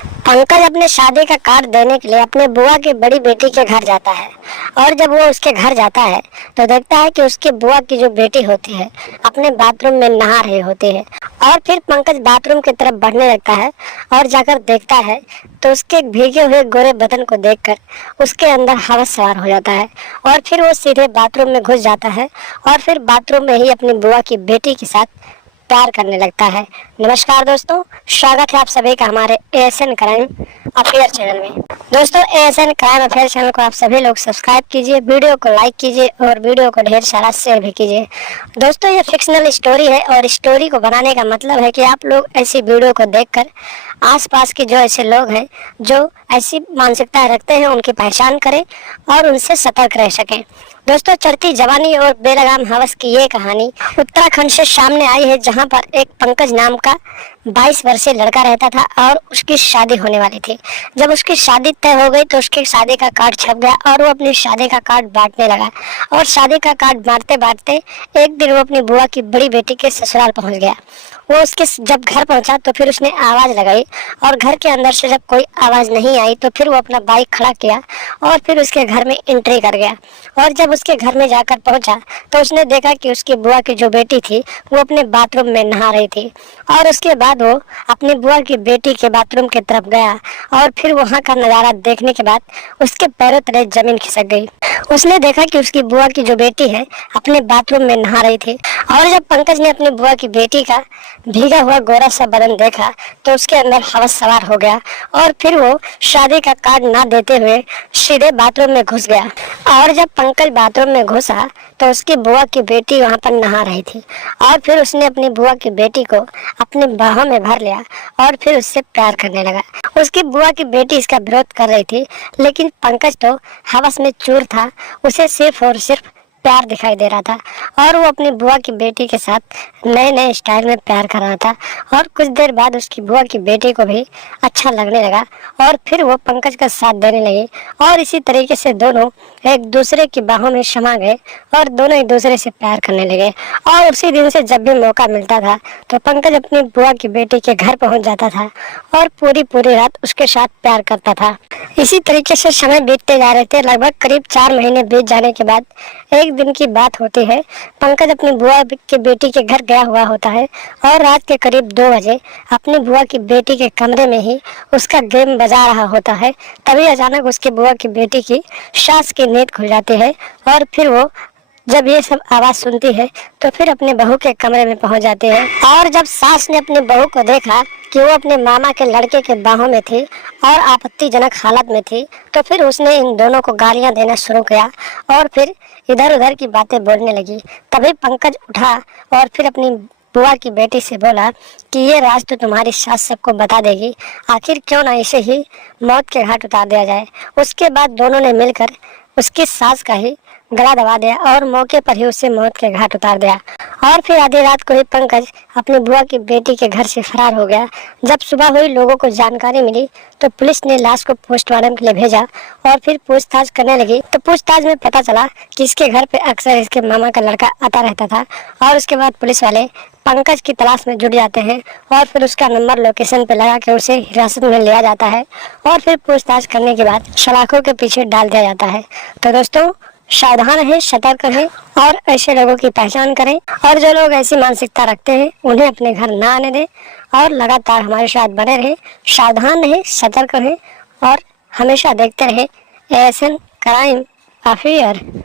पंकज अपने शादी का कार्ड देने के लिए अपने बुआ की बड़ी बेटी के घर जाता है। और जब वो उसके घर जाता है तो देखता है कि उसकी बुआ की जो बेटी होती है अपने बाथरूम में नहा रही होती है। और फिर पंकज बाथरूम की तरफ बढ़ने लगता है और जाकर देखता है तो उसके भीगे हुए गोरे बदन को देखकर उसके अंदर हवस सवार हो जाता है। और फिर वो सीधे बाथरूम में घुस जाता है और फिर बाथरूम में ही अपनी बुआ की बेटी के साथ प्यार करने लगता है। नमस्कार दोस्तों, स्वागत है आप सभी का हमारे एएसएन क्राइम अफेयर चैनल में। दोस्तों, एएसएन क्राइम अफेयर चैनल को आप सभी लोग सब्सक्राइब कीजिए, वीडियो को लाइक कीजिए और वीडियो को ढेर सारा शेयर भी कीजिए। दोस्तों, ये फिक्शनल स्टोरी है और स्टोरी को बनाने का मतलब है कि आप लोग ऐसी वीडियो को देखकर आसपास के जो ऐसे लोग हैं जो ऐसी मानसिकता रखते हैं उनकी पहचान करें और उनसे सतर्क रह सकें। दोस्तों, चढ़ती जवानी और बेलगाम हवस की ये कहानी उत्तराखंड से सामने आई है, जहां पर एक पंकज नाम का 22 वर्षीय लड़का रहता था और उसकी शादी होने वाली थी। जब उसकी शादी तय हो गई तो उसके शादी का कार्ड छप गया और वो अपनी शादी का कार्ड बांटने लगा। और शादी का कार्ड बांटते बांटते एक दिन वो अपनी बुआ की बड़ी बेटी के ससुराल पहुंच गया। वो उसके जब घर पहुंचा तो फिर उसने आवाज लगाई और घर के अंदर से जब कोई आवाज नहीं आई तो फिर वो अपना बाइक खड़ा किया और फिर उसके घर में एंट्री कर गया। और जब उसके घर में जाकर पहुंचा तो उसने देखा कि उसकी बुआ की जो बेटी थी वो अपने बाथरूम में नहा रही थी। और उसके बाद वो अपनी बुआ की बेटी के बाथरूम की तरफ गया और फिर वहां का नजारा देखने के बाद उसके पैरों तले जमीन खिसक गई। उसने देखा कि उसकी बुआ की जो बेटी है अपने बाथरूम में नहा रही थी। और जब पंकज ने अपनी बुआ की बेटी का भीगा हुआ गोरा सा बदन देखा तो उसके अंदर हवस सवार हो गया और फिर वो शादी का कार्ड ना देते हुए सीधे बाथरूम में घुस गया। और जब पंकज बाथरूम में घुसा तो उसकी बुआ की बेटी वहां पर नहा रही थी। और फिर उसने अपनी बुआ की बेटी को अपने बाहों में भर लिया और फिर उससे प्यार करने लगा। उसकी बुआ की बेटी इसका विरोध कर रही थी, लेकिन पंकज तो हवस में चूर था। उसे सिर्फ और सिर्फ प्यार दिखाई दे रहा था और वो अपनी बुआ की बेटी के साथ नए नए स्टाइल में प्यार कर रहा था। और कुछ देर बाद उसकी बुआ की बेटी को भी अच्छा लगने लगा और फिर वो पंकज का साथ देने लगी। और इसी तरीके से दोनों एक दूसरे की बाहों में समा गए और दोनों एक दूसरे से प्यार करने लगे। और उसी दिन से जब भी मौका मिलता था तो पंकज अपनी बुआ की बेटी के घर पहुंच जाता था और पूरी पूरी रात उसके साथ प्यार करता था। इसी तरीके से समय बीतते जा रहे थे। लगभग करीब 4 महीने बीत जाने के बाद एक दिन की बात होती है। पंकज अपनी बुआ की बेटी के घर गया हुआ होता है और रात के करीब 2 बजे अपनी बुआ की बेटी के कमरे में ही उसका गेम बजा रहा होता है। तभी अचानक उसकी बुआ की बेटी की सांस की नींद खुल जाती है और फिर वो जब ये सब आवाज सुनती है तो फिर अपने बहू के कमरे में पहुंच जाती है। और जब सास ने अपनी बहू को देखा कि वो अपने मामा के लड़के के बाहों में थी और आपत्तिजनक हालत में थी तो फिर उसने इन दोनों को गालियां देना शुरू किया और फिर इधर उधर की बातें बोलने लगी। तभी पंकज उठा और फिर अपनी बुआ की बेटी से बोला कि ये राज तो तुम्हारी सास सबको बता देगी, आखिर क्यों ना इसे ही मौत के घाट उतार दिया जाए। उसके बाद दोनों ने मिलकर उसकी सास का ही गला दबा दिया और मौके पर ही उसे मौत के घाट उतार दिया। और फिर आधी रात को ही पंकज अपनी बुआ की बेटी के घर से फरार हो गया। जब सुबह हुई लोगों को जानकारी मिली तो पुलिस ने लाश को पोस्टमार्टम के लिए भेजा और फिर पूछताछ करने लगी। तो पूछताछ में पता चला कि इसके घर पे अक्सर इसके मामा का लड़का आता रहता था। और उसके बाद पुलिस वाले पंकज की तलाश में जुट जाते हैं और फिर उसका नंबर लोकेशन पे लगा के उसे हिरासत में लिया जाता है और फिर पूछताछ करने के बाद सलाखों के पीछे डाल दिया जाता है। तो दोस्तों, सावधान रहें, सतर्क रहें और ऐसे लोगों की पहचान करें। और जो लोग ऐसी मानसिकता रखते हैं उन्हें अपने घर ना आने दें और लगातार हमारे साथ बने रहें। सावधान रहें, सतर्क रहें और हमेशा देखते रहें एएसएन क्राइम अफेयर।